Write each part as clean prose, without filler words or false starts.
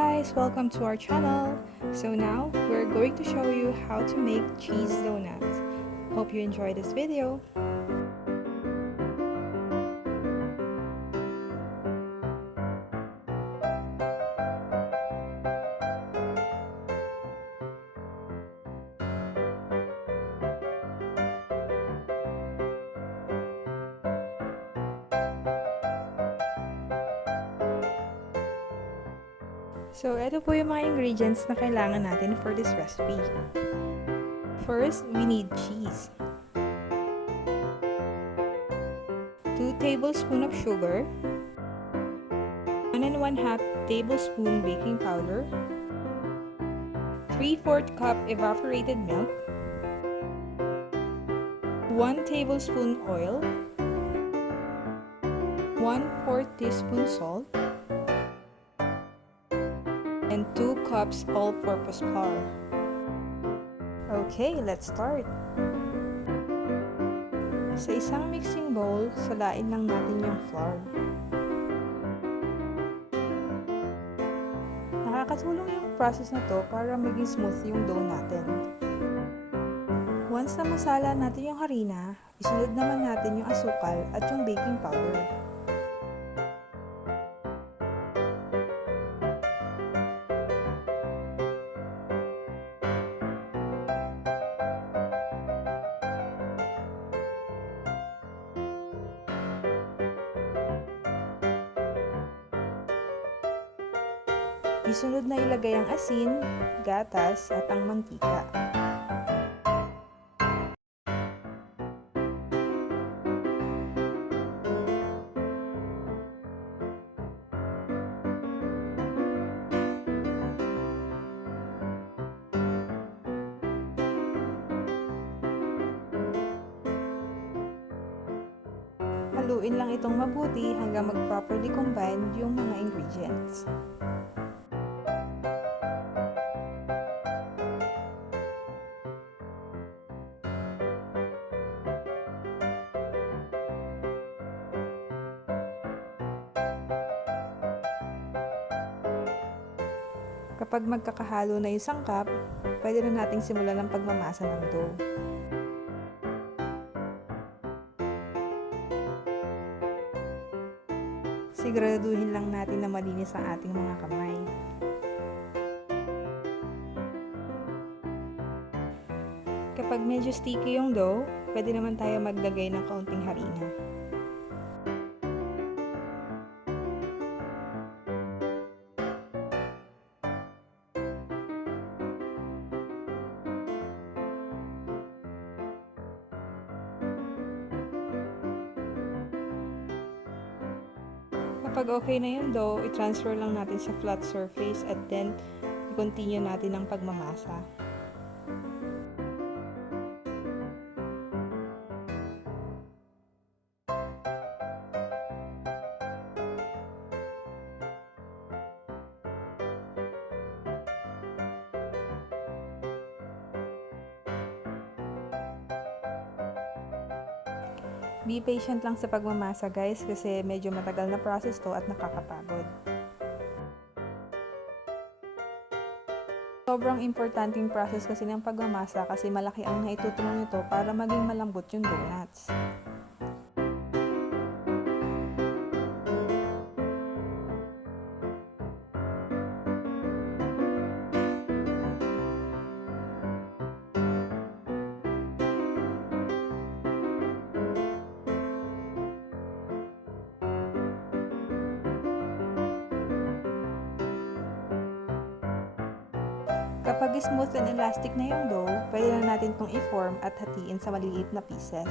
guys, welcome to our channel. So now we're going to show you how to make cheese donuts. Hope you enjoy this video. So, ito po yung mga ingredients na kailangan natin for this recipe. First, we need cheese. 2 tablespoons of sugar. 1 1/2 tablespoon baking powder. 3/4 cup evaporated milk. 1 tablespoon oil. 1/4 teaspoon salt. And 2 cups all-purpose flour. Okay, let's start. Sa isang mixing bowl, salain lang natin yung flour. Nakakatulong yung process na to para maging smooth yung dough natin. Once na masala natin yung harina, isunod naman natin yung asukal at yung baking powder. Isunod na ilagay ang asin, gatas, at ang mantika. Haluin lang itong mabuti hanggang mag-properly combine yung mga ingredients. Kapag magkakahalo na yung sangkap, pwede na nating simulan ang pagmamasa ng dough. Siguraduhin lang natin na malinis ang ating mga kamay. Kapag medyo sticky yung dough, pwede naman tayo maglagay ng kaunting harina. Kapag okay na yung dough, i-transfer lang natin sa flat surface at then i-continue natin ang pagmamasa. Be patient lang sa pagmamasa guys kasi medyo matagal na process to at nakakapagod. Sobrang importanteng process kasi ng pagmamasa kasi malaki ang naitutulong nito para maging malambot yung donuts. Kapag smooth and elastic na yung dough, pwede na natin itong i-form at hatiin sa maliliit na pieces.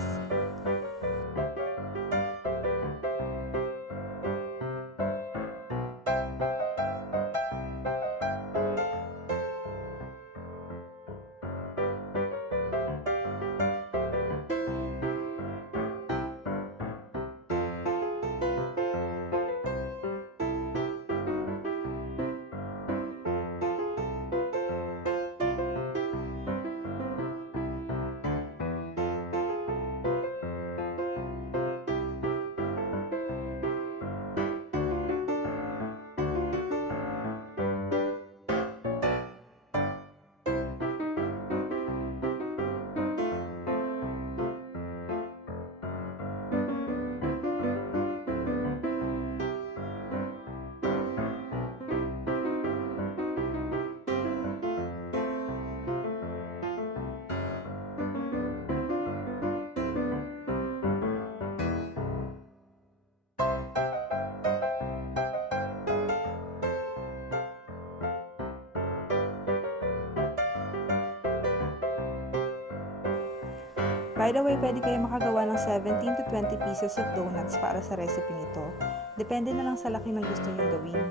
By the way, pwede kayo makagawa ng 17 to 20 pieces of donuts para sa recipe nito. Depende na lang sa laki ng gusto nyong gawin.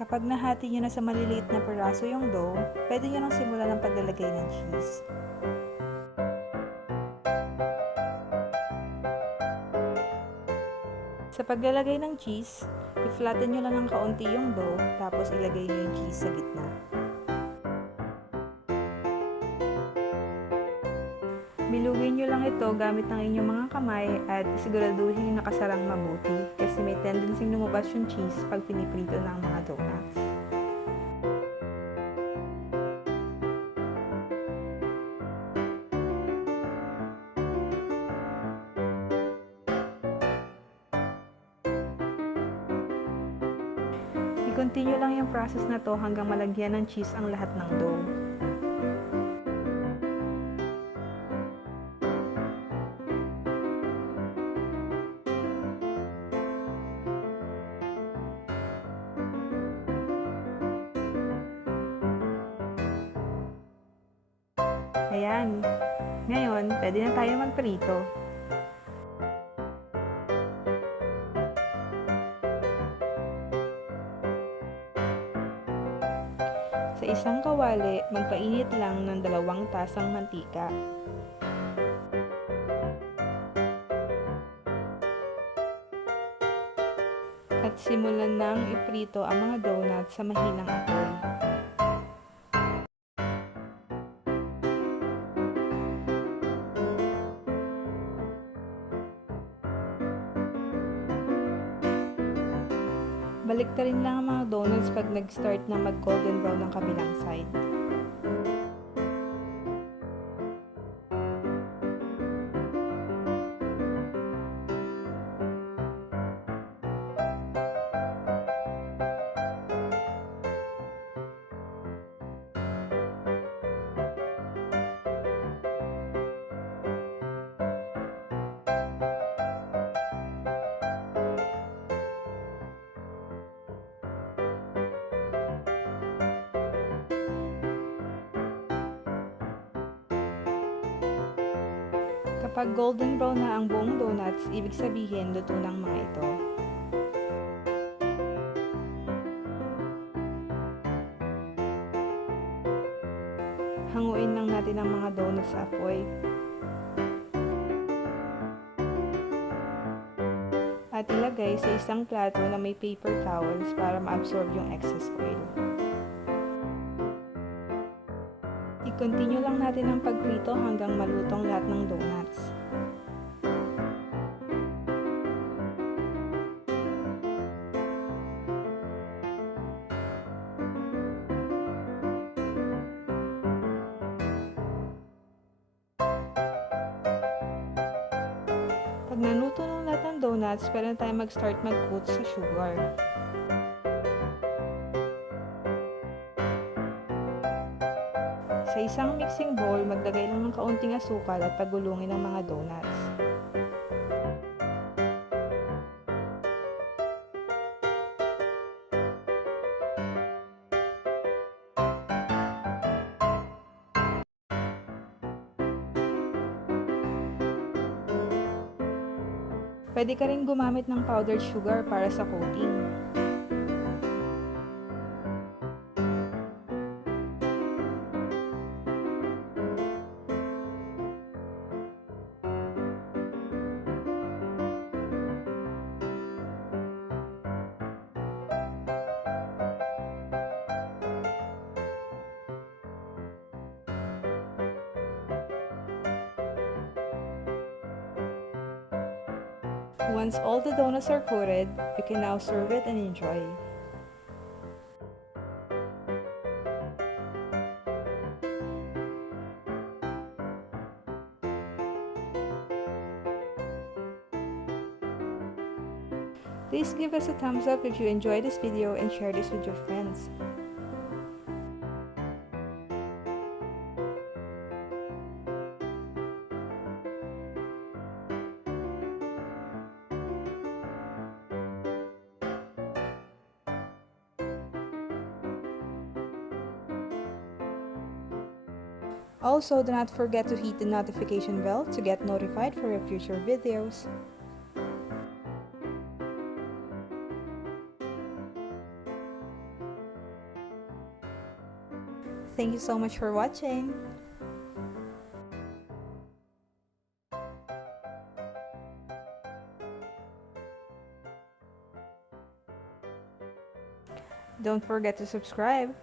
Kapag nahati nyo na sa maliliit na peraso yung dough, pwede nyo nang simulan ang paglalagay ng cheese. Sa paglalagay ng cheese, i-flatten nyo lang ng kaunti yung dough, tapos ilagay nyo yung cheese sa gitna. Bilugin nyo lang ito gamit ng inyong mga kamay at siguraduhin nakasarang mabuti kasi may tendency lumabas yung cheese pag piniprito ng mga donuts. I-continue lang yung process na to hanggang malagyan ng cheese ang lahat ng dough. Ayan. Ngayon, pwede na tayo magprito. Sa isang kawali, magpainit lang ng 2 tasang mantika. At simulan nang iprito ang mga donuts sa mahinang apoy. Baliktarin lang ang mga donuts pag nag-start na mag-golden brown ang kabilang side. Kapag golden brown na ang buong donuts, ibig sabihin luto ng mga ito. Hanguin lang natin ang mga donuts sa apoy. At ilagay sa isang plato na may paper towels para ma-absorb yung excess oil. I-continue lang natin ang pagprito hanggang malutong lahat ng donuts. Pag naluto ng lahat ng donuts, pwede na tayo mag-start mag-coat sa sugar. Sa isang mixing bowl, maglagay lang ng kaunting asukal at pagulungin ang mga donuts. Pwede ka rin gumamit ng powdered sugar para sa coating. Once all the donuts are coated, you can now serve it and enjoy. Please give us a thumbs up if you enjoyed this video and share this with your friends. Also, do not forget to hit the notification bell to get notified for your future videos. Thank you so much for watching. Don't forget to subscribe.